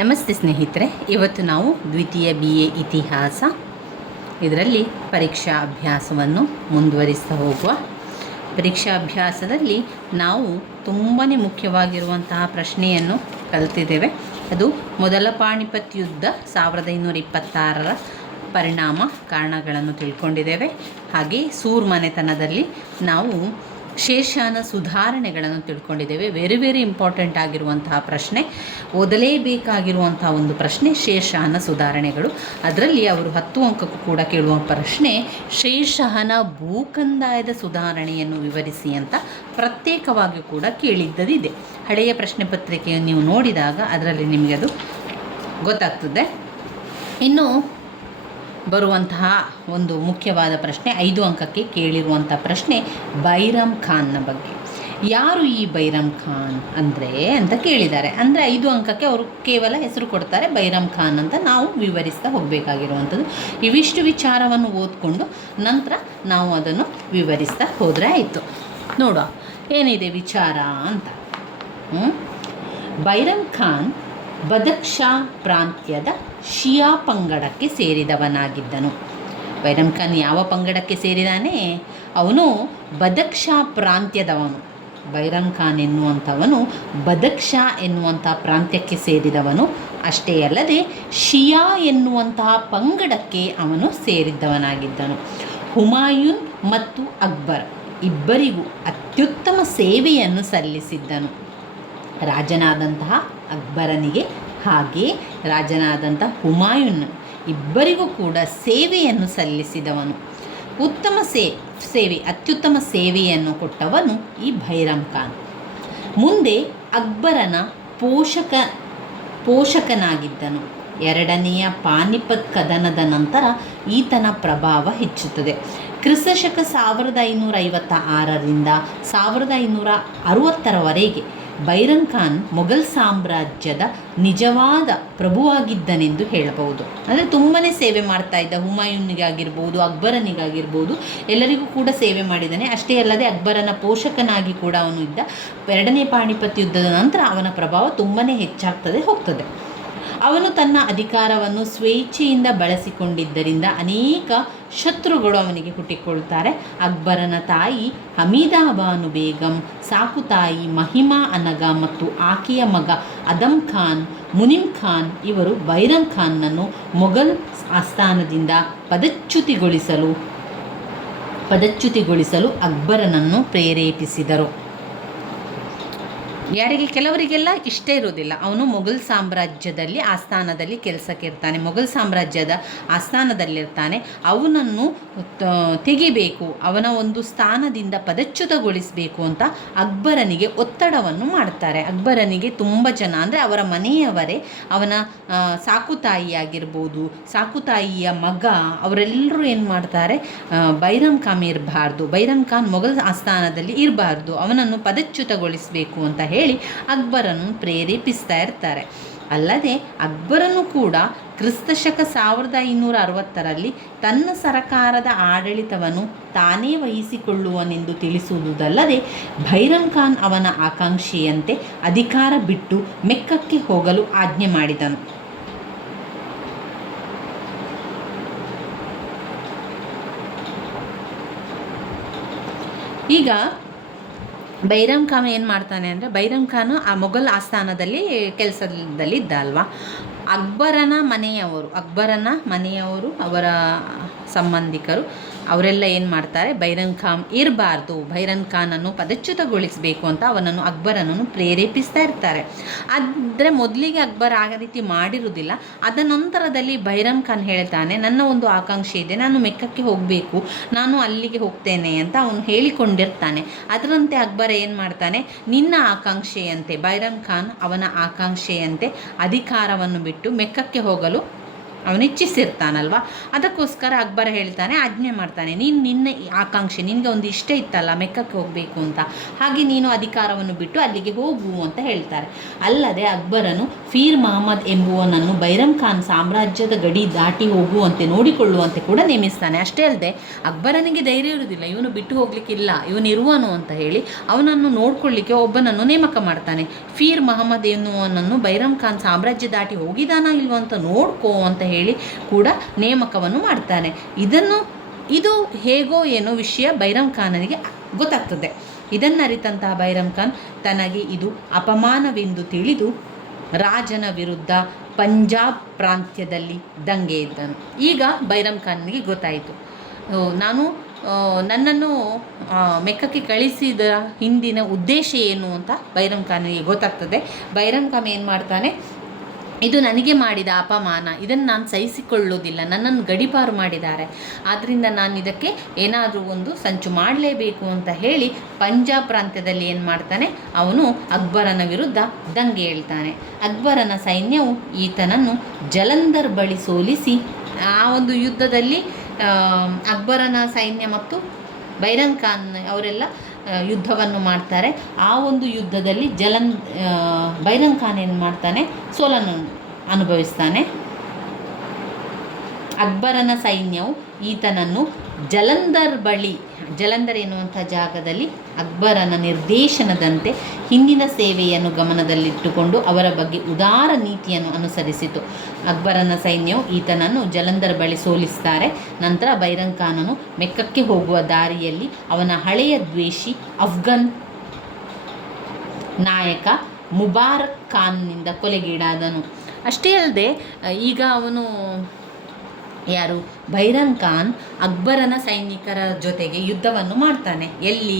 ನಮಸ್ತೆ ಸ್ನೇಹಿತರೆ, ಇವತ್ತು ನಾವು ದ್ವಿತೀಯ BA ಇತಿಹಾಸ ಇದರಲ್ಲಿ ಪರೀಕ್ಷಾ ಅಭ್ಯಾಸವನ್ನು ಮುಂದುವರಿಸ್ತಾ ಹೋಗುವ. ಪರೀಕ್ಷಾ ಅಭ್ಯಾಸದಲ್ಲಿ ನಾವು ತುಂಬಾ ಮುಖ್ಯವಾಗಿರುವಂತಹ ಪ್ರಶ್ನೆಯನ್ನು ಕಲಿತಿದ್ದೇವೆ. ಅದು ಮೊದಲ ಪಾಣಿಪತ್ ಯುದ್ಧ 1526ರ ಪರಿಣಾಮ ಕಾರಣಗಳನ್ನು ತಿಳ್ಕೊಂಡಿದ್ದೇವೆ. ಹಾಗೆ ಸೂರ್ ಮನೆತನದಲ್ಲಿ ನಾವು ಶೇಷಾನ ಸುಧಾರಣೆಗಳನ್ನು ತಿಳ್ಕೊಂಡಿದ್ದೇವೆ. ವೆರಿ ಇಂಪಾರ್ಟೆಂಟ್ ಆಗಿರುವಂತಹ ಪ್ರಶ್ನೆ, ಓದಲೇಬೇಕಾಗಿರುವಂತಹ ಒಂದು ಪ್ರಶ್ನೆ ಶೇಷಾನ ಸುಧಾರಣೆಗಳು. ಅದರಲ್ಲಿ ಅವರು 10 ಅಂಕಕ್ಕೂ ಕೂಡ ಕೇಳುವ ಪ್ರಶ್ನೆ ಶೇಷಹನ ಭೂಕಂದಾಯದ ಸುಧಾರಣೆಯನ್ನು ವಿವರಿಸಿ ಅಂತ ಪ್ರತ್ಯೇಕವಾಗಿ ಕೂಡ ಕೇಳಿದ್ದದಿದೆ. ಹಳೆಯ ಪ್ರಶ್ನೆ ಪತ್ರಿಕೆಯನ್ನು ನೀವು ನೋಡಿದಾಗ ಅದರಲ್ಲಿ ನಿಮಗೆ ಅದು ಗೊತ್ತಾಗ್ತದೆ. ಇನ್ನು ಬರುವಂತಹ ಒಂದು ಮುಖ್ಯವಾದ ಪ್ರಶ್ನೆ 5 ಅಂಕಕ್ಕೆ ಕೇಳಿರುವಂಥ ಪ್ರಶ್ನೆ ಬೈರಮ್ ಖಾನ್ನ ಬಗ್ಗೆ. ಯಾರು ಈ ಬೈರಮ್ ಖಾನ್ ಅಂತ ಕೇಳಿದ್ದಾರೆ. ಅಂದರೆ 5 ಅಂಕಕ್ಕೆ ಅವರು ಕೇವಲ ಹೆಸರು ಕೊಡ್ತಾರೆ, ಬೈರಮ್ ಖಾನ್ ಅಂತ. ನಾವು ವಿವರಿಸ್ತಾ ಹೋಗಬೇಕಾಗಿರುವಂಥದ್ದು. ಇವಿಷ್ಟು ವಿಚಾರವನ್ನು ಓದ್ಕೊಂಡು ನಂತರ ನಾವು ಅದನ್ನು ವಿವರಿಸ್ತಾ ಹೋದರೆ ಆಯಿತು. ನೋಡುವ ಏನಿದೆ ವಿಚಾರ ಅಂತ. ಬೈರಮ್ ಖಾನ್ ಬದಕ್ಷಾ ಪ್ರಾಂತ್ಯದ ಶಿಯಾ ಪಂಗಡಕ್ಕೆ ಸೇರಿದವನಾಗಿದ್ದನು. ಬೈರಮ್ ಖಾನ್ ಯಾವ ಪಂಗಡಕ್ಕೆ ಸೇರಿದಾನೆ? ಅವನು ಬದಕ್ಷಾ ಪ್ರಾಂತ್ಯದವನು. ಬೈರಮ್ ಖಾನ್ ಎನ್ನುವಂಥವನು ಬದಕ್ಷಾ ಎನ್ನುವಂಥ ಪ್ರಾಂತ್ಯಕ್ಕೆ ಸೇರಿದವನು. ಅಷ್ಟೇ ಅಲ್ಲದೆ ಶಿಯಾ ಎನ್ನುವಂತಹ ಪಂಗಡಕ್ಕೆ ಅವನು ಸೇರಿದ್ದವನಾಗಿದ್ದನು. ಹುಮಾಯೂನ್ ಮತ್ತು ಅಕ್ಬರ್ ಇಬ್ಬರಿಗೂ ಅತ್ಯುತ್ತಮ ಸೇವೆಯನ್ನು ಸಲ್ಲಿಸಿದ್ದನು. ರಾಜನಾದಂತಹ ಅಕ್ಬರನಿಗೆ ಹಾಗೆ ರಾಜನಾದಂಥ ಹುಮಾಯೂನ್ ಇಬ್ಬರಿಗೂ ಕೂಡ ಸೇವೆಯನ್ನು ಸಲ್ಲಿಸಿದವನು. ಉತ್ತಮ ಸೇವೆ ಅತ್ಯುತ್ತಮ ಸೇವೆಯನ್ನು ಕೊಟ್ಟವನು ಈ ಬೈರಮ್ ಖಾನ್. ಮುಂದೆ ಅಕ್ಬರನ ಪೋಷಕನಾಗಿದ್ದನು. ಎರಡನೆಯ ಪಾನಿಪತ್ ಕದನದ ನಂತರ ಈತನ ಪ್ರಭಾವ ಹೆಚ್ಚುತ್ತದೆ. ಕ್ರಿಸ್ತಶಕ 1556ರಿಂದ 1560ರವರೆಗೆ ಬೈರಮ್ ಖಾನ್ ಮೊಘಲ್ ಸಾಮ್ರಾಜ್ಯದ ನಿಜವಾದ ಪ್ರಭುವಾಗಿದ್ದನೆಂದು ಹೇಳಬಹುದು. ಅಂದರೆ ತುಂಬಾ ಸೇವೆ ಮಾಡ್ತಾ ಇದ್ದ. ಹುಮಾಯೂನ್ನಿಗಾಗಿರ್ಬೋದು, ಅಕ್ಬರನಿಗಾಗಿರ್ಬೋದು, ಎಲ್ಲರಿಗೂ ಕೂಡ ಸೇವೆ ಮಾಡಿದ್ದಾನೆ. ಅಷ್ಟೇ ಅಲ್ಲದೆ ಅಕ್ಬರನ ಪೋಷಕನಾಗಿ ಕೂಡ ಅವನು ಇದ್ದ. ಎರಡನೇ ಪಾಣಿಪತ್ ಯುದ್ಧದ ನಂತರ ಅವನ ಪ್ರಭಾವ ತುಂಬಾ ಹೆಚ್ಚಾಗ್ತದೆ ಹೋಗ್ತದೆ. ಅವನು ತನ್ನ ಅಧಿಕಾರವನ್ನು ಸ್ವೇಚ್ಛೆಯಿಂದ ಬಳಸಿಕೊಂಡಿದ್ದರಿಂದ ಅನೇಕ ಶತ್ರುಗಳು ಅವನಿಗೆ ಹುಟ್ಟಿಕೊಳ್ತಾರೆ. ಅಕ್ಬರನ ತಾಯಿ ಹಮೀದಾ ಬಾನು ಬೇಗಂ, ಸಾಕು ತಾಯಿ ಮಹಿಮಾ ಅನಗ ಮತ್ತು ಆಕೆಯ ಮಗ ಅದಮ್ ಖಾನ್, ಮುನಿಮ್ ಖಾನ್ ಇವರು ಬೈರಮ್ ಖಾನ್ನನ್ನು ಮೊಘಲ್ ಆಸ್ಥಾನದಿಂದ ಪದಚ್ಯುತಿಗೊಳಿಸಲು ಅಕ್ಬರನನ್ನು ಪ್ರೇರೇಪಿಸಿದರು. ಕೆಲವರಿಗೆಲ್ಲ ಇಷ್ಟ ಇರೋದಿಲ್ಲ. ಅವನು ಮೊಘಲ್ ಸಾಮ್ರಾಜ್ಯದಲ್ಲಿ ಆಸ್ಥಾನದಲ್ಲಿ ಕೆಲಸಕ್ಕೆ ಇರ್ತಾನೆ, ಮೊಘಲ್ ಸಾಮ್ರಾಜ್ಯದ ಆಸ್ಥಾನದಲ್ಲಿರ್ತಾನೆ. ಅವನನ್ನು ತೆಗಿಬೇಕು, ಅವನ ಒಂದು ಸ್ಥಾನದಿಂದ ಪದಚ್ಯುತಗೊಳಿಸಬೇಕು ಅಂತ ಅಕ್ಬರನಿಗೆ ಒತ್ತಡವನ್ನು ಮಾಡ್ತಾರೆ. ಅಕ್ಬರನಿಗೆ ತುಂಬ ಜನ ಅಂದರೆ ಅವರ ಮನೆಯವರೇ, ಅವನ ಸಾಕುತಾಯಿಯಾಗಿರ್ಬೋದು, ಸಾಕುತಾಯಿಯ ಮಗ, ಅವರೆಲ್ಲರೂ ಏನು ಮಾಡ್ತಾರೆ, ಬೈರಮ್ ಖಾನ್ ಮೊಘಲ್ ಆಸ್ಥಾನದಲ್ಲಿ ಇರಬಾರ್ದು, ಅವನನ್ನು ಪದಚ್ಯುತಗೊಳಿಸಬೇಕು ಅಂತ ಹೇಳಿ ಅಕ್ಬರನ್ನು ಪ್ರೇರೇಪಿಸ್ತಾ ಇರ್ತಾರೆ. ಅಲ್ಲದೆ ಅಕ್ಬರನು ಕೂಡ ಕ್ರಿಸ್ತಶಕ 1560ರಲ್ಲಿ ತನ್ನ ಸರಕಾರದ ಆಡಳಿತವನ್ನು ತಾನೇ ವಹಿಸಿಕೊಳ್ಳುವನೆಂದು ತಿಳಿಸುವುದಲ್ಲದೆ ಬೈರಮ್ ಖಾನ್ ಅವನ ಆಕಾಂಕ್ಷೆಯಂತೆ ಅಧಿಕಾರ ಬಿಟ್ಟು ಮೆಕ್ಕಕ್ಕೆ ಹೋಗಲು ಆಜ್ಞೆ ಮಾಡಿದನು. ಈಗ ಬೈರಮ್ ಖಾನ್ ಏನು ಮಾಡ್ತಾನೆ ಅಂದರೆ, ಬೈರಮ್ ಖಾನ್ ಆ ಮೊಘಲ್ ಆಸ್ಥಾನದಲ್ಲಿ ಕೆಲಸದಲ್ಲಿ ಇದ್ದ ಅಲ್ವಾ. ಅಕ್ಬರನ ಮನೆಯವರು ಅವರ ಸಂಬಂಧಿಕರು ಅವರೆಲ್ಲ ಏನು ಮಾಡ್ತಾರೆ, ಬೈರಮ್ ಖಾನ್ ಇರಬಾರ್ದು, ಬೈರಮ್ ಖಾನನ್ನು ಪದಚ್ಯುತಗೊಳಿಸಬೇಕು ಅಂತ ಅಕ್ಬರನನ್ನು ಪ್ರೇರೇಪಿಸ್ತಾ ಇರ್ತಾರೆ. ಆದರೆ ಮೊದಲಿಗೆ ಅಕ್ಬರ್ ಆ ರೀತಿ ಮಾಡಿರುವುದಿಲ್ಲ. ಅದ ನಂತರದಲ್ಲಿ ಬೈರಮ್ ಖಾನ್ ಹೇಳ್ತಾನೆ, ನನ್ನ ಒಂದು ಆಕಾಂಕ್ಷೆ ಇದೆ, ನಾನು ಮೆಕ್ಕಕ್ಕೆ ಹೋಗಬೇಕು, ನಾನು ಅಲ್ಲಿಗೆ ಹೋಗ್ತೇನೆ ಅಂತ ಅವನು ಹೇಳಿಕೊಂಡಿರ್ತಾನೆ. ಅದರಂತೆ ಅಕ್ಬರ್ ಏನು ಮಾಡ್ತಾನೆ, ನಿನ್ನ ಆಕಾಂಕ್ಷೆಯಂತೆ, ಬೈರಮ್ ಖಾನ್ ಅವನ ಆಕಾಂಕ್ಷೆಯಂತೆ ಅಧಿಕಾರವನ್ನು ಬಿಟ್ಟು ಮೆಕ್ಕಕ್ಕೆ ಹೋಗಲು ಅವನು ಇಚ್ಛಿಸಿರ್ತಾನಲ್ವ. ಅದಕ್ಕೋಸ್ಕರ ಅಕ್ಬರ ಹೇಳ್ತಾನೆ, ಆಜ್ಞೆ ಮಾಡ್ತಾನೆ, ನೀನು ನಿನ್ನ ಆಕಾಂಕ್ಷೆ, ನಿನಗೆ ಒಂದು ಇಷ್ಟ ಇತ್ತಲ್ಲ ಮೆಕ್ಕಕ್ಕೆ ಹೋಗಬೇಕು ಅಂತ, ಹಾಗೆ ನೀನು ಅಧಿಕಾರವನ್ನು ಬಿಟ್ಟು ಅಲ್ಲಿಗೆ ಹೋಗು ಅಂತ ಹೇಳ್ತಾರೆ. ಅಲ್ಲದೆ ಅಕ್ಬರನು ಫೀರ್ ಮಹಮ್ಮದ್ ಎಂಬುವನನ್ನು ಬೈರಮ್ ಖಾನ್ ಸಾಮ್ರಾಜ್ಯದ ಗಡಿ ದಾಟಿ ಹೋಗುವಂತೆ ನೋಡಿಕೊಳ್ಳುವಂತೆ ಕೂಡ ನೇಮಿಸ್ತಾನೆ. ಅಷ್ಟೇ ಅಲ್ಲದೆ ಅಕ್ಬರನಿಗೆ ಧೈರ್ಯ ಇರುವುದಿಲ್ಲ, ಇವನು ಬಿಟ್ಟು ಹೋಗ್ಲಿಕ್ಕಿಲ್ಲ, ಇವನು ಇರುವನು ಅಂತ ಹೇಳಿ ಅವನನ್ನು ನೋಡ್ಕೊಳ್ಳಿಕ್ಕೆ ಒಬ್ಬನನ್ನು ನೇಮಕ ಮಾಡ್ತಾನೆ. ಫೀರ್ ಮಹಮ್ಮದ್ ಎನ್ನುವನನ್ನು ಬೈರಮ್ ಖಾನ್ ಸಾಮ್ರಾಜ್ಯ ದಾಟಿ ಹೋಗಿದಾನ ಇಲ್ವೋ ಅಂತ ನೋಡ್ಕೋ ಅಂತ ಹೇಳಿ ಕೂಡ ನೇಮಕವನ್ನು ಮಾಡ್ತಾನೆ. ಇದು ಹೇಗೋ ಏನೋ ವಿಷಯ ಬೈರಮ್ ಖಾನನಿಗೆ ಗೊತ್ತಾಗ್ತದೆ. ಇದನ್ನರಿತಂತಹ ಬೈರಮ್ ಖಾನ್ ತನಗೆ ಇದು ಅಪಮಾನವೆಂದು ತಿಳಿದು ರಾಜನ ವಿರುದ್ಧ ಪಂಜಾಬ್ ಪ್ರಾಂತ್ಯದಲ್ಲಿ ದಂಗೆ ಇದ್ದನು. ಈಗ ಬೈರಮ್ ಖಾನನಿಗೆ ಗೊತ್ತಾಯಿತು, ನನ್ನನ್ನು ಮೆಕ್ಕಕ್ಕೆ ಕಳಿಸಿದ ಹಿಂದಿನ ಉದ್ದೇಶ ಏನು ಅಂತ ಬೈರಮ್ ಖಾನಿಗೆ ಗೊತ್ತಾಗ್ತದೆ. ಬೈರಮ್ ಖಾನ್ ಏನು ಮಾಡ್ತಾನೆ, ಇದು ನನಗೆ ಮಾಡಿದ ಅಪಮಾನ, ಇದನ್ನು ನಾನು ಸಹಿಸಿಕೊಳ್ಳೋದಿಲ್ಲ, ನನ್ನನ್ನು ಗಡೀಪಾರು ಮಾಡಿದ್ದಾರೆ, ಆದ್ದರಿಂದ ನಾನು ಇದಕ್ಕೆ ಏನಾದರೂ ಒಂದು ಸಂಚು ಮಾಡಲೇಬೇಕು ಅಂತ ಹೇಳಿ ಪಂಜಾಬ್ ಪ್ರಾಂತ್ಯದಲ್ಲಿ ಏನು ಮಾಡ್ತಾನೆ, ಅವನು ಅಕ್ಬರನ ವಿರುದ್ಧ ದಂಗೆ ಹೇಳ್ತಾನೆ. ಅಕ್ಬರನ ಸೈನ್ಯವು ಈತನನ್ನು ಜಲಂಧರ್ ಬಳಿ ಸೋಲಿಸಿ, ಆ ಒಂದು ಯುದ್ಧದಲ್ಲಿ ಅಕ್ಬರನ ಸೈನ್ಯ ಮತ್ತು ಬೈರಮ್ ಖಾನ್ ಅವರೆಲ್ಲ ಯುದ್ಧವನ್ನು ಮಾಡ್ತಾರೆ. ಆ ಒಂದು ಯುದ್ಧದಲ್ಲಿ ಬೈರಮ್ ಖಾನ್ ಏನು ಮಾಡ್ತಾನೆ, ಸೋಲನ್ನು ಅನುಭವಿಸ್ತಾನೆ. ಅಕ್ಬರನ ಸೈನ್ಯವು ಈತನನ್ನು ಜಲಂಧರ್ ಎನ್ನುವಂಥ ಜಾಗದಲ್ಲಿ ಅಕ್ಬರನ ನಿರ್ದೇಶನದಂತೆ ಹಿಂದಿನ ಸೇವೆಯನ್ನು ಗಮನದಲ್ಲಿಟ್ಟುಕೊಂಡು ಅವರ ಬಗ್ಗೆ ಉದಾರ ನೀತಿಯನ್ನು ಅನುಸರಿಸಿತು. ಅಕ್ಬರನ ಸೈನ್ಯವು ಈತನನ್ನು ಜಲಂಧರ್ ಬಳಿ ಸೋಲಿಸ್ತಾರೆ. ನಂತರ ಬೈರಮ್ ಖಾನನು ಮೆಕ್ಕಕ್ಕೆ ಹೋಗುವ ದಾರಿಯಲ್ಲಿ ಅವನ ಹಳೆಯ ದ್ವೇಷಿ ಅಫ್ಘನ್ ನಾಯಕ ಮುಬಾರಕ್ ಖಾನ್ನಿಂದ ಕೊಲೆಗೀಡಾದನು. ಅಷ್ಟೇ ಅಲ್ಲದೆ ಈಗ ಅವನು ಬೈರಮ್ ಖಾನ್ ಅಕ್ಬರನ ಸೈನಿಕರ ಜೊತೆಗೆ ಯುದ್ಧವನ್ನು ಮಾಡ್ತಾನೆ. ಎಲ್ಲಿ?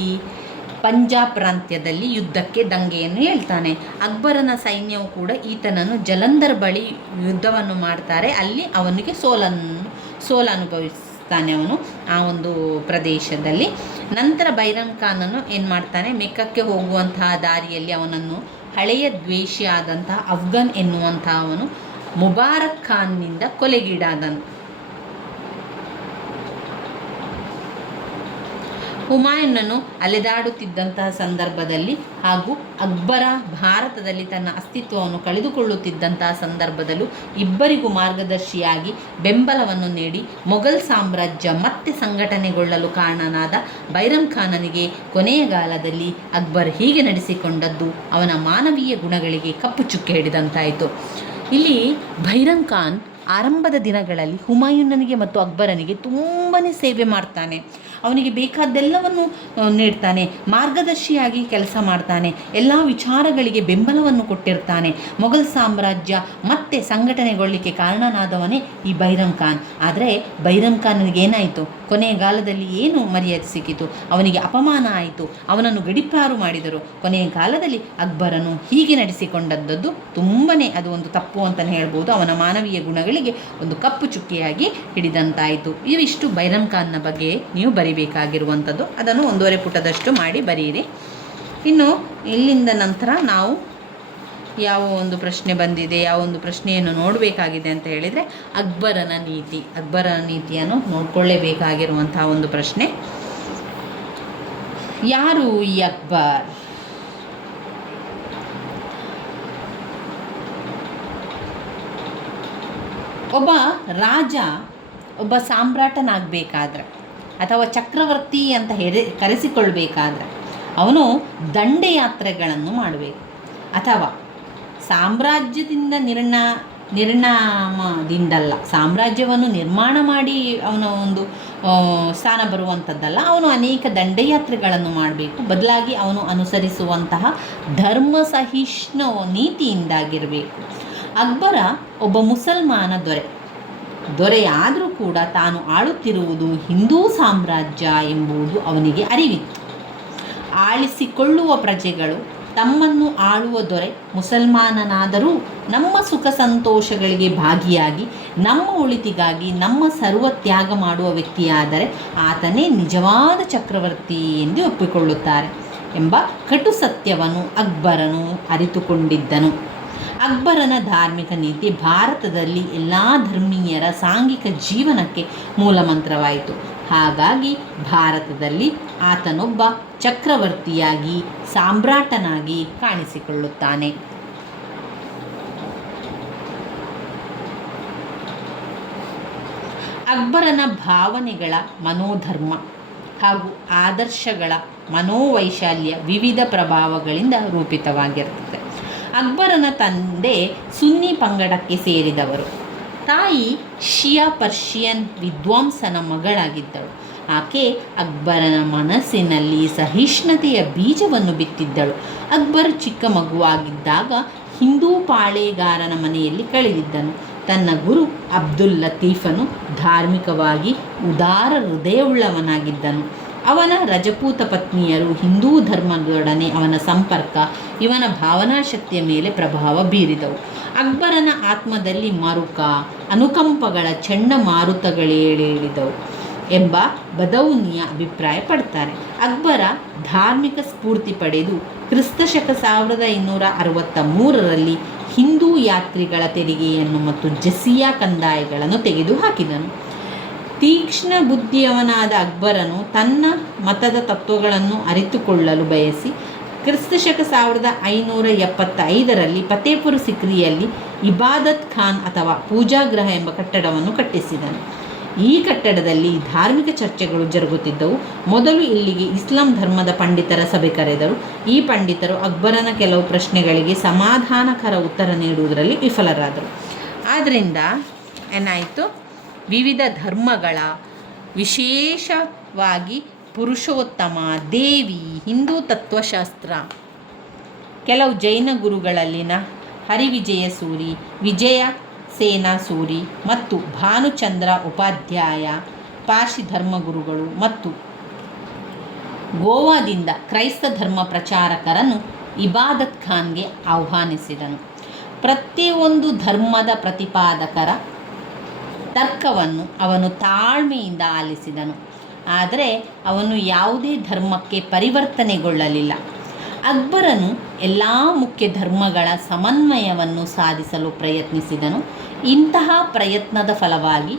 ಪಂಜಾಬ್ ಪ್ರಾಂತ್ಯದಲ್ಲಿ ಯುದ್ಧಕ್ಕೆ ದಂಗೆಯನ್ನು ಹೇಳ್ತಾನೆ. ಅಕ್ಬರನ ಸೈನ್ಯವು ಕೂಡ ಈತನನ್ನು ಜಲಂಧರ್ ಬಳಿ ಯುದ್ಧವನ್ನು ಮಾಡ್ತಾರೆ. ಅಲ್ಲಿ ಅವನಿಗೆ ಸೋಲು ಅನುಭವಿಸ್ತಾನೆ ಅವನು ಆ ಒಂದು ಪ್ರದೇಶದಲ್ಲಿ. ನಂತರ ಬೈರಮ್ ಖಾನನು ಏನು ಮಾಡ್ತಾನೆ, ಮೆಕ್ಕಕ್ಕೆ ಹೋಗುವಂತಹ ದಾರಿಯಲ್ಲಿ ಅವನನ್ನು ಹಳೆಯ ದ್ವೇಷಿಯಾದಂತಹ ಅಫ್ಘನ್ ಎನ್ನುವಂಥ ಅವನು ಮುಬಾರಕ್ ಖಾನ್ನಿಂದ ಕೊಲೆಗೀಡಾದನು. ಹುಮಾಯೂನನು ಅಲೆದಾಡುತ್ತಿದ್ದಂತಹ ಸಂದರ್ಭದಲ್ಲಿ ಹಾಗೂ ಅಕ್ಬರ ಭಾರತದಲ್ಲಿ ತನ್ನ ಅಸ್ತಿತ್ವವನ್ನು ಕಳೆದುಕೊಳ್ಳುತ್ತಿದ್ದಂತಹ ಸಂದರ್ಭದಲ್ಲೂ ಇಬ್ಬರಿಗೂ ಮಾರ್ಗದರ್ಶಿಯಾಗಿ ಬೆಂಬಲವನ್ನು ನೀಡಿ ಮೊಘಲ್ ಸಾಮ್ರಾಜ್ಯ ಮತ್ತೆ ಸಂಘಟನೆಗೊಳ್ಳಲು ಕಾರಣನಾದ ಬೈರಮ್ ಖಾನನಿಗೆ ಕೊನೆಯ ಕಾಲದಲ್ಲಿ ಅಕ್ಬರ್ ಹೀಗೆ ನಡೆಸಿಕೊಂಡದ್ದು ಅವನ ಮಾನವೀಯ ಗುಣಗಳಿಗೆ ಕಪ್ಪು ಚುಕ್ಕೆ ಹಿಡಿದಂತಾಯಿತು. ಇಲ್ಲಿ ಬೈರಮ್ ಖಾನ್ ಆರಂಭದ ದಿನಗಳಲ್ಲಿ ಹುಮಾಯೂನನಿಗೆ ಮತ್ತು ಅಕ್ಬರನಿಗೆ ತುಂಬಾ ಸೇವೆ ಮಾಡ್ತಾನೆ. ಅವನಿಗೆ ಬೇಕಾದ್ದೆಲ್ಲವನ್ನು ನೀಡ್ತಾನೆ, ಮಾರ್ಗದರ್ಶಿಯಾಗಿ ಕೆಲಸ ಮಾಡ್ತಾನೆ, ಎಲ್ಲ ವಿಚಾರಗಳಿಗೆ ಬೆಂಬಲವನ್ನು ಕೊಟ್ಟಿರ್ತಾನೆ. ಮೊಘಲ್ ಸಾಮ್ರಾಜ್ಯ ಮತ್ತೆ ಸಂಘಟನೆಗೊಳ್ಳಲಿಕ್ಕೆ ಕಾರಣನಾದವನೇ ಈ ಬೈರಮ್ ಖಾನ್. ಆದರೆ ಬೈರಮ್ ಖಾನನಿಗೆ ಏನಾಯಿತು, ಕೊನೆಯ ಕಾಲದಲ್ಲಿ ಏನು ಮರ್ಯಾದೆ ಸಿಕ್ಕಿತು, ಅವನಿಗೆ ಅಪಮಾನ ಆಯಿತು, ಅವನನ್ನು ಗಡೀಪಾರು ಮಾಡಿದರು. ಕೊನೆಯ ಕಾಲದಲ್ಲಿ ಅಕ್ಬರನು ಹೀಗೆ ನಡೆಸಿಕೊಂಡದ್ದು ತುಂಬಾ ಅದು ಒಂದು ತಪ್ಪು ಅಂತಲೇ ಹೇಳ್ಬೋದು. ಅವನ ಮಾನವೀಯ ಗುಣಗಳಿಗೆ ಒಂದು ಕಪ್ಪು ಚುಕ್ಕಿಯಾಗಿ ಹಿಡಿದಂತಾಯಿತು. ಇವಿಷ್ಟು ಬೈರಮ್ ಖಾನ್ನ ಬಗ್ಗೆ ನೀವು ಬರಿಬೇಕಾಗಿರುವಂಥದ್ದು. ಅದನ್ನು 1.5 ಪುಟದಷ್ಟು ಮಾಡಿ ಬರೀರಿ. ಇನ್ನು ಇಲ್ಲಿಂದ ನಂತರ ನಾವು ಯಾವ ಒಂದು ಪ್ರಶ್ನೆ ಬಂದಿದೆ, ಯಾವ ಒಂದು ಪ್ರಶ್ನೆಯನ್ನು ನೋಡಬೇಕಾಗಿದೆ ಅಂತ ಹೇಳಿದರೆ ಅಕ್ಬರನ ನೀತಿಯನ್ನು ನೋಡಿಕೊಳ್ಳೇಬೇಕಾಗಿರುವಂತಹ ಒಂದು ಪ್ರಶ್ನೆ. ಯಾರು ಈ ಅಕ್ಬರ್? ಒಬ್ಬ ರಾಜ ಒಬ್ಬ ಸಾಮ್ರಾಟನಾಗಬೇಕಾದ್ರೆ ಅಥವಾ ಚಕ್ರವರ್ತಿ ಅಂತ ಕರೆಸಿಕೊಳ್ಬೇಕಾದ್ರೆ ಅವನು ದಂಡಯಾತ್ರೆಗಳನ್ನು ಮಾಡಬೇಕು, ಅಥವಾ ಸಾಮ್ರಾಜ್ಯದಿಂದ ನಿರ್ನಾಮದಿಂದಲ್ಲ, ಸಾಮ್ರಾಜ್ಯವನ್ನು ನಿರ್ಮಾಣ ಮಾಡಿ ಅವನ ಒಂದು ಸ್ಥಾನ ಬರುವಂಥದ್ದಲ್ಲ. ಅವನು ಅನೇಕ ದಂಡಯಾತ್ರೆಗಳನ್ನು ಮಾಡಬೇಕು. ಬದಲಾಗಿ ಅವನು ಅನುಸರಿಸುವಂತಹ ಧರ್ಮ ಸಹಿಷ್ಣು ನೀತಿಯಿಂದಾಗಿರಬೇಕು. ಅಕ್ಬರ ಒಬ್ಬ ಮುಸಲ್ಮಾನ ದೊರೆಯಾದರೂ ಕೂಡ ತಾನು ಆಳುತ್ತಿರುವುದು ಹಿಂದೂ ಸಾಮ್ರಾಜ್ಯ ಎಂಬುದು ಅವನಿಗೆ ಅರಿವಿತ್ತು. ಆಳಿಸಿಕೊಳ್ಳುವ ಪ್ರಜೆಗಳು ತಮ್ಮನ್ನು ಆಳುವ ದೊರೆ ಮುಸಲ್ಮಾನನಾದರೂ ನಮ್ಮ ಸುಖ ಸಂತೋಷಗಳಿಗೆ ಭಾಗಿಯಾಗಿ ನಮ್ಮ ಒಳಿತಿಗಾಗಿ ನಮ್ಮ ಸರ್ವ ತ್ಯಾಗ ಮಾಡುವ ವ್ಯಕ್ತಿಯಾದರೆ ಆತನೇ ನಿಜವಾದ ಚಕ್ರವರ್ತಿ ಎಂದು ಒಪ್ಪಿಕೊಳ್ಳುತ್ತಾರೆ ಎಂಬ ಕಟು ಸತ್ಯವನ್ನು ಅಕ್ಬರನು ಅರಿತುಕೊಂಡಿದ್ದನು. ಅಕ್ಬರನ ಧಾರ್ಮಿಕ ನೀತಿ ಭಾರತದಲ್ಲಿ ಎಲ್ಲ ಧರ್ಮೀಯರ ಸಾಂಘಿಕ ಜೀವನಕ್ಕೆ ಮೂಲಮಂತ್ರವಾಯಿತು. ಹಾಗಾಗಿ ಭಾರತದಲ್ಲಿ ಆತನೊಬ್ಬ ಚಕ್ರವರ್ತಿಯಾಗಿ, ಸಾಮ್ರಾಟನಾಗಿ ಕಾಣಿಸಿಕೊಳ್ಳುತ್ತಾನೆ. ಅಕ್ಬರನ ಭಾವನೆಗಳ ಮನೋಧರ್ಮ ಹಾಗೂ ಆದರ್ಶಗಳ ಮನೋವೈಶಾಲ್ಯ ವಿವಿಧ ಪ್ರಭಾವಗಳಿಂದ ರೂಪಿತವಾಗಿರುತ್ತದೆ. ಅಕ್ಬರನ ತಂದೆ ಸುನ್ನಿ ಪಂಗಡಕ್ಕೆ ಸೇರಿದವರು. ತಾಯಿ ಶಿಯಾ ಪರ್ಷಿಯನ್ ವಿದ್ವಾಂಸನ ಮಗಳಾಗಿದ್ದಳು. ಆಕೆ ಅಕ್ಬರನ ಮನಸ್ಸಿನಲ್ಲಿ ಸಹಿಷ್ಣುತೆಯ ಬೀಜವನ್ನು ಬಿತ್ತಿದ್ದಳು. ಅಕ್ಬರ್ ಚಿಕ್ಕ ಮಗುವಾಗಿದ್ದಾಗ ಹಿಂದೂ ಪಾಳೆಗಾರನ ಮನೆಯಲ್ಲಿ ಕಳೆದಿದ್ದನು. ತನ್ನ ಗುರು ಅಬ್ದುಲ್ ಲತೀಫನು ಧಾರ್ಮಿಕವಾಗಿ ಉದಾರ ಹೃದಯವುಳ್ಳವನಾಗಿದ್ದನು. ಅವನ ರಜಪೂತ ಪತ್ನಿಯರು ಹಿಂದೂ ಧರ್ಮದೊಡನೆ ಅವನ ಸಂಪರ್ಕ ಇವನ ಭಾವನಾಶಕ್ತಿಯ ಮೇಲೆ ಪ್ರಭಾವ ಬೀರಿದವು. ಅಕ್ಬರನ ಆತ್ಮದಲ್ಲಿ ಮರುಕ, ಅನುಕಂಪಗಳ ಚಂಡಮಾರುತಗಳೇಳಿದವು ಎಂಬ ಬದೌನಿಯ ಅಭಿಪ್ರಾಯ ಪಡ್ತಾರೆ. ಅಕ್ಬರ ಧಾರ್ಮಿಕ ಸ್ಫೂರ್ತಿ ಪಡೆದು ಕ್ರಿಸ್ತಶಕ 1563ರಲ್ಲಿ ಹಿಂದೂ ಯಾತ್ರಿಗಳ ತೆರಿಗೆಯನ್ನು ಮತ್ತು ಜಸಿಯಾ ಕಂದಾಯಗಳನ್ನು ತೆಗೆದುಹಾಕಿದನು. ತೀಕ್ಷ್ಣ ಬುದ್ಧಿಯವನಾದ ಅಕ್ಬರನು ತನ್ನ ಮತದ ತತ್ವಗಳನ್ನು ಅರಿತುಕೊಳ್ಳಲು ಬಯಸಿ ಕ್ರಿಸ್ತಶಕ 1575ರಲ್ಲಿ ಫತೇಪುರ್ ಸಿಕ್ರಿಯಲ್ಲಿ ಇಬಾದತ್ ಖಾನ್ ಅಥವಾ ಪೂಜಾಗೃಹ ಎಂಬ ಕಟ್ಟಡವನ್ನು ಕಟ್ಟಿಸಿದನು. ಈ ಕಟ್ಟಡದಲ್ಲಿ ಧಾರ್ಮಿಕ ಚರ್ಚೆಗಳು ಜರುಗುತ್ತಿದ್ದವು. ಮೊದಲು ಇಲ್ಲಿಗೆ ಇಸ್ಲಾಂ ಧರ್ಮದ ಪಂಡಿತರ ಸಭೆ ಕರೆದರು. ಈ ಪಂಡಿತರು ಅಕ್ಬರನ ಕೆಲವು ಪ್ರಶ್ನೆಗಳಿಗೆ ಸಮಾಧಾನಕರ ಉತ್ತರ ನೀಡುವುದರಲ್ಲಿ ವಿಫಲರಾದರು. ಆದ್ದರಿಂದ ಏನಾಯಿತು, ವಿವಿಧ ಧರ್ಮಗಳ, ವಿಶೇಷವಾಗಿ ಪುರುಷೋತ್ತಮ, ದೇವಿ, ಹಿಂದೂ ತತ್ವಶಾಸ್ತ್ರ, ಕೆಲವು ಜೈನ ಗುರುಗಳಲ್ಲಿನ ಹರಿವಿಜಯ ಸೂರಿ, ವಿಜಯ ಸೇನಾ ಸೂರಿ ಮತ್ತು ಭಾನುಚಂದ್ರ ಉಪಾಧ್ಯಾಯ, ಪಾರ್ಸಿ ಧರ್ಮಗುರುಗಳು ಮತ್ತು ಗೋವಾದಿಂದ ಕ್ರೈಸ್ತ ಧರ್ಮ ಪ್ರಚಾರಕರನ್ನು ಇಬಾದತ್ ಖಾನ್ಗೆ ಆಹ್ವಾನಿಸಿದನು. ಪ್ರತಿಯೊಂದು ಧರ್ಮದ ಪ್ರತಿಪಾದಕರ ತರ್ಕವನ್ನು ಅವನು ತಾಳ್ಮೆಯಿಂದ ಆಲಿಸಿದನು. ಆದರೆ ಅವನು ಯಾವುದೇ ಧರ್ಮಕ್ಕೆ ಪರಿವರ್ತನೆಗೊಳ್ಳಲಿಲ್ಲ. ಅಕ್ಬರನು ಎಲ್ಲ ಮುಖ್ಯ ಧರ್ಮಗಳ ಸಮನ್ವಯವನ್ನು ಸಾಧಿಸಲು ಪ್ರಯತ್ನಿಸಿದನು. ಇಂತಹ ಪ್ರಯತ್ನದ ಫಲವಾಗಿ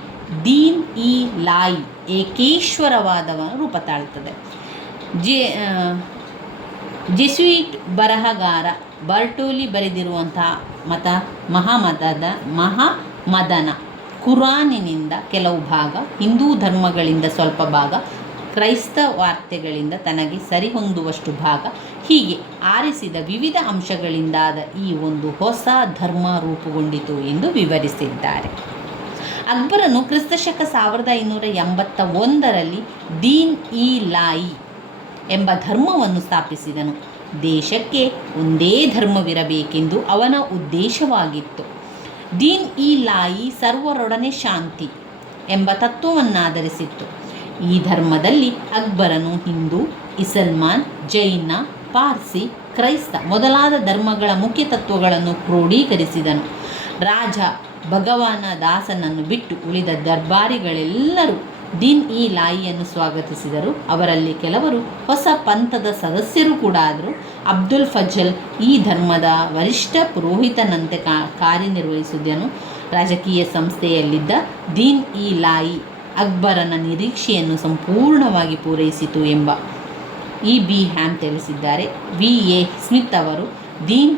ದೀನ್ ಇ ಲಾಯಿ ಏಕೇಶ್ವರವಾದವನ್ನು ರೂಪ ತಾಳುತ್ತದೆ. ಜೆಸ್ಯೂಯಿಟ್ ಬರಹಗಾರ ಬರ್ಟೋಲಿ ಬರೆದಿರುವಂತಹ ಮಹಾಮದನ ಕುರಾನಿನಿಂದ ಕೆಲವು ಭಾಗ, ಹಿಂದೂ ಧರ್ಮಗಳಿಂದ ಸ್ವಲ್ಪ ಭಾಗ, ಕ್ರೈಸ್ತ ವಾರ್ತೆಗಳಿಂದ ತನಗೆ ಸರಿಹೊಂದುವಷ್ಟು ಭಾಗ, ಹೀಗೆ ಆರಿಸಿದ ವಿವಿಧ ಅಂಶಗಳಿಂದಾದ ಈ ಒಂದು ಹೊಸ ಧರ್ಮ ರೂಪುಗೊಂಡಿತು ಎಂದು ವಿವರಿಸಿದ್ದಾರೆ. ಅಕ್ಬರನು ಕ್ರಿಸ್ತಶಕ 1581ರಲ್ಲಿ ದೀನ್ ಇ ಲಾಯಿ ಎಂಬ ಧರ್ಮವನ್ನು ಸ್ಥಾಪಿಸಿದನು. ದೇಶಕ್ಕೆ ಒಂದೇ ಧರ್ಮವಿರಬೇಕೆಂದು ಅವನ ಉದ್ದೇಶವಾಗಿತ್ತು. ದೀನ್ ಇ ಲಾಯಿ ಸರ್ವರೊಡನೆ ಶಾಂತಿ ಎಂಬ ತತ್ವವನ್ನಾಧರಿಸಿತ್ತು. ಈ ಧರ್ಮದಲ್ಲಿ ಅಕ್ಬರನು ಹಿಂದೂ, ಇಸಲ್ಮಾನ್, ಜೈನ, ಪಾರ್ಸಿ, ಕ್ರೈಸ್ತ ಮೊದಲಾದ ಧರ್ಮಗಳ ಮುಖ್ಯ ತತ್ವಗಳನ್ನು ಕ್ರೋಢೀಕರಿಸಿದನು. ರಾಜ ಭಗವಾನ ದಾಸನನ್ನು ಬಿಟ್ಟು ಉಳಿದ ದರ್ಬಾರಿಗಳೆಲ್ಲರೂ ದೀನ್ ಇ ಲಾಯಿಯನ್ನು ಸ್ವಾಗತಿಸಿದರು. ಅವರಲ್ಲಿ ಕೆಲವರು ಹೊಸ ಪಂಥದ ಸದಸ್ಯರು ಕೂಡ ಆದರು. ಅಬ್ದುಲ್ ಫಜಲ್ ಈ ಧರ್ಮದ ವರಿಷ್ಠ ಪುರೋಹಿತನಂತೆ ಕಾರ್ಯನಿರ್ವಹಿಸಿದನು. ರಾಜಕೀಯ ಸಂಸ್ಥೆಯಲ್ಲಿದ್ದ ದೀನ್ ಇ ಲಾಯಿ ಅಕ್ಬರನ ನಿರೀಕ್ಷೆಯನ್ನು ಸಂಪೂರ್ಣವಾಗಿ ಪೂರೈಸಿತು ಎಂಬ ಬಿ ಹ್ಯಾಮ್ ತಿಳಿಸಿದ್ದಾರೆ. ಎ ಸ್ಮಿತ್ ಅವರು ದೀನ್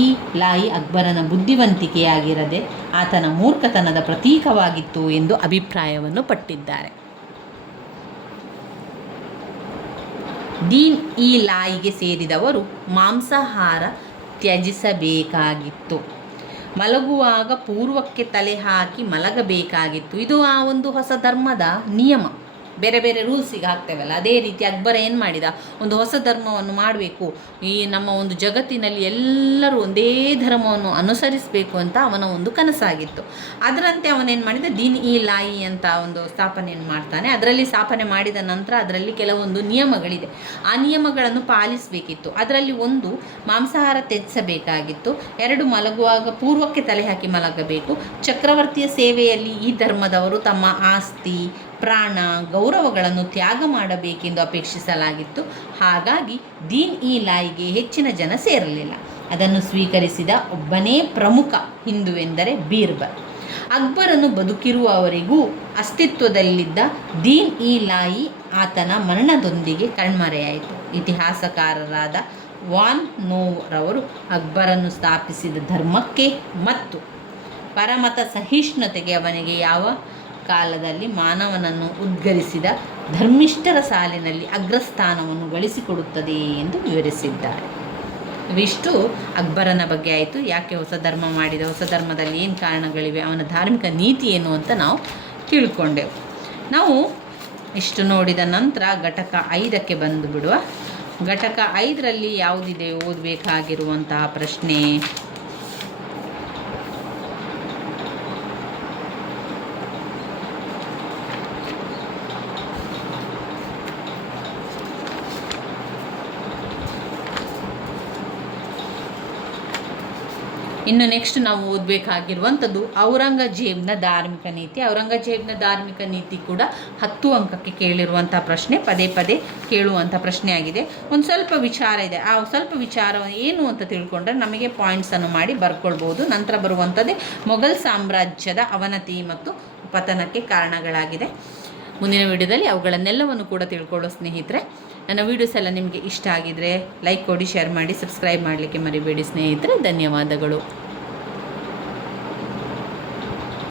ಇ ಲಾಯಿ ಅಕ್ಬರನ ಬುದ್ಧಿವಂತಿಕೆಯಾಗಿರದೆ ಆತನ ಮೂರ್ಖತನದ ಪ್ರತೀಕವಾಗಿತ್ತು ಎಂದು ಅಭಿಪ್ರಾಯವನ್ನು ಪಟ್ಟಿದ್ದಾರೆ. ದೀನ್ ಇ ಲಾಯಿಗೆ ಸೇರಿದವರು ಮಾಂಸಾಹಾರ ತ್ಯಜಿಸಬೇಕಾಗಿತ್ತು. ಮಲಗುವಾಗ ಪೂರ್ವಕ್ಕೆ ತಲೆ ಹಾಕಿ ಮಲಗಬೇಕಾಗಿತ್ತು. ಇದು ಆ ಒಂದು ಹೊಸ ಧರ್ಮದ ನಿಯಮ. ಬೇರೆ ಬೇರೆ ರೂಲ್ಸಿಗೆ ಹಾಕ್ತೇವಲ್ಲ, ಅದೇ ರೀತಿ ಅಕ್ಬರ ಏನು ಮಾಡಿದ, ಒಂದು ಹೊಸ ಧರ್ಮವನ್ನು ಮಾಡಬೇಕು, ಈ ನಮ್ಮ ಒಂದು ಜಗತ್ತಿನಲ್ಲಿ ಎಲ್ಲರೂ ಒಂದೇ ಧರ್ಮವನ್ನು ಅನುಸರಿಸಬೇಕು ಅಂತ ಅವನ ಒಂದು ಕನಸಾಗಿತ್ತು. ಅದರಂತೆ ಅವನೇನು ಮಾಡಿದ, ದೀನ್ ಇ ಲಾಯಿ ಅಂತ ಒಂದು ಸ್ಥಾಪನೆಯನ್ನು ಮಾಡ್ತಾನೆ. ಅದರಲ್ಲಿ ಸ್ಥಾಪನೆ ಮಾಡಿದ ನಂತರ ಅದರಲ್ಲಿ ಕೆಲವೊಂದು ನಿಯಮಗಳಿದೆ. ಆ ನಿಯಮಗಳನ್ನು ಪಾಲಿಸಬೇಕಿತ್ತು. ಅದರಲ್ಲಿ ಒಂದು, ಮಾಂಸಾಹಾರ ತ್ಯಜಿಸಬೇಕಾಗಿತ್ತು. 2, ಮಲಗುವಾಗ ಪೂರ್ವಕ್ಕೆ ತಲೆ ಹಾಕಿ ಮಲಗಬೇಕು. ಚಕ್ರವರ್ತಿಯ ಸೇವೆಯಲ್ಲಿ ಈ ಧರ್ಮದವರು ತಮ್ಮ ಆಸ್ತಿ, ಪ್ರಾಣ, ಗೌರವಗಳನ್ನು ತ್ಯಾಗ ಮಾಡಬೇಕೆಂದು ಅಪೇಕ್ಷಿಸಲಾಗಿತ್ತು. ಹಾಗಾಗಿ ದೀನ್ ಇ ಲಾಯಿಗೆ ಹೆಚ್ಚಿನ ಜನ ಸೇರಲಿಲ್ಲ. ಅದನ್ನು ಸ್ವೀಕರಿಸಿದ ಒಬ್ಬನೇ ಪ್ರಮುಖ ಹಿಂದುವೆಂದರೆ ಬೀರ್ಬಲ್. ಅಕ್ಬರನು ಬದುಕಿರುವವರೆಗೂ ಅಸ್ತಿತ್ವದಲ್ಲಿದ್ದ ದೀನ್ ಇ ಲಾಯಿ ಆತನ ಮರಣದೊಂದಿಗೆ ಕಣ್ಮರೆಯಾಯಿತು. ಇತಿಹಾಸಕಾರರಾದ ವಾನ್ ನೋವ್ರವರು ಅಕ್ಬರನು ಸ್ಥಾಪಿಸಿದ ಧರ್ಮಕ್ಕೆ ಮತ್ತು ಪರಮತ ಸಹಿಷ್ಣುತೆಗೆ ಅವನಿಗೆ ಯಾವ ಕಾಲದಲ್ಲಿ ಮಾನವನನ್ನು ಉದ್ಗರಿಸಿದ ಧರ್ಮಿಷ್ಠರ ಸಾಲಿನಲ್ಲಿ ಅಗ್ರಸ್ಥಾನವನ್ನು ಗಳಿಸಿಕೊಡುತ್ತದೆ ಎಂದು ವಿವರಿಸಿದ್ದಾರೆ. ಇವಿಷ್ಟು ಅಕ್ಬರನ ಬಗ್ಗೆ ಆಯಿತು. ಯಾಕೆ ಹೊಸ ಧರ್ಮ ಮಾಡಿದ, ಹೊಸ ಧರ್ಮದಲ್ಲಿ ಏನು ಕಾರಣಗಳಿವೆ, ಅವನ ಧಾರ್ಮಿಕ ನೀತಿ ಏನು ಅಂತ ನಾವು ತಿಳ್ಕೊಂಡೆವು. ನಾವು ಇಷ್ಟು ನೋಡಿದ ನಂತರ ಘಟಕ 5ಕ್ಕೆ ಬಂದು ಬಿಡುವ. ಘಟಕ 5ರಲ್ಲಿ ಯಾವುದಿದೆ ಓದಬೇಕಾಗಿರುವಂತಹ ಪ್ರಶ್ನೆ? ಇನ್ನು ನೆಕ್ಸ್ಟ್ ನಾವು ಓದಬೇಕಾಗಿರುವಂಥದ್ದು ಔರಂಗಜೇಬ್ನ ಧಾರ್ಮಿಕ ನೀತಿ. ಔರಂಗಜೇಬ್ನ ಧಾರ್ಮಿಕ ನೀತಿ ಕೂಡ 10 ಅಂಕಕ್ಕೆ ಕೇಳಿರುವಂಥ ಪ್ರಶ್ನೆ, ಪದೇ ಪದೇ ಕೇಳುವಂಥ ಪ್ರಶ್ನೆ ಆಗಿದೆ. ಒಂದು ಸ್ವಲ್ಪ ವಿಚಾರ ಇದೆ, ಆ ಸ್ವಲ್ಪ ವಿಚಾರ ಏನು ಅಂತ ತಿಳ್ಕೊಂಡ್ರೆ ನಮಗೆ ಪಾಯಿಂಟ್ಸನ್ನು ಮಾಡಿ ಬರ್ಕೊಳ್ಬೋದು. ನಂತರ ಬರುವಂಥದ್ದೇ ಮೊಘಲ್ ಸಾಮ್ರಾಜ್ಯದ ಅವನತಿ ಮತ್ತು ಪತನಕ್ಕೆ ಕಾರಣಗಳಾಗಿದೆ. ಮುಂದಿನ ವಿಡಿಯೋದಲ್ಲಿ ಅವುಗಳನ್ನೆಲ್ಲವನ್ನು ಕೂಡ ತಿಳ್ಕೊಳ್ಳೋ ಸ್ನೇಹಿತರೆ. ನನ್ನ ವೀಡಿಯೋಸ್ ಎಲ್ಲ ನಿಮಗೆ ಇಷ್ಟ ಆಗಿದರೆ ಲೈಕ್ ಕೊಡಿ, ಶೇರ್ ಮಾಡಿ, ಸಬ್ಸ್ಕ್ರೈಬ್ ಮಾಡಲಿಕ್ಕೆ ಮರಿಬೇಡಿ ಸ್ನೇಹಿತರೆ. ಧನ್ಯವಾದಗಳು.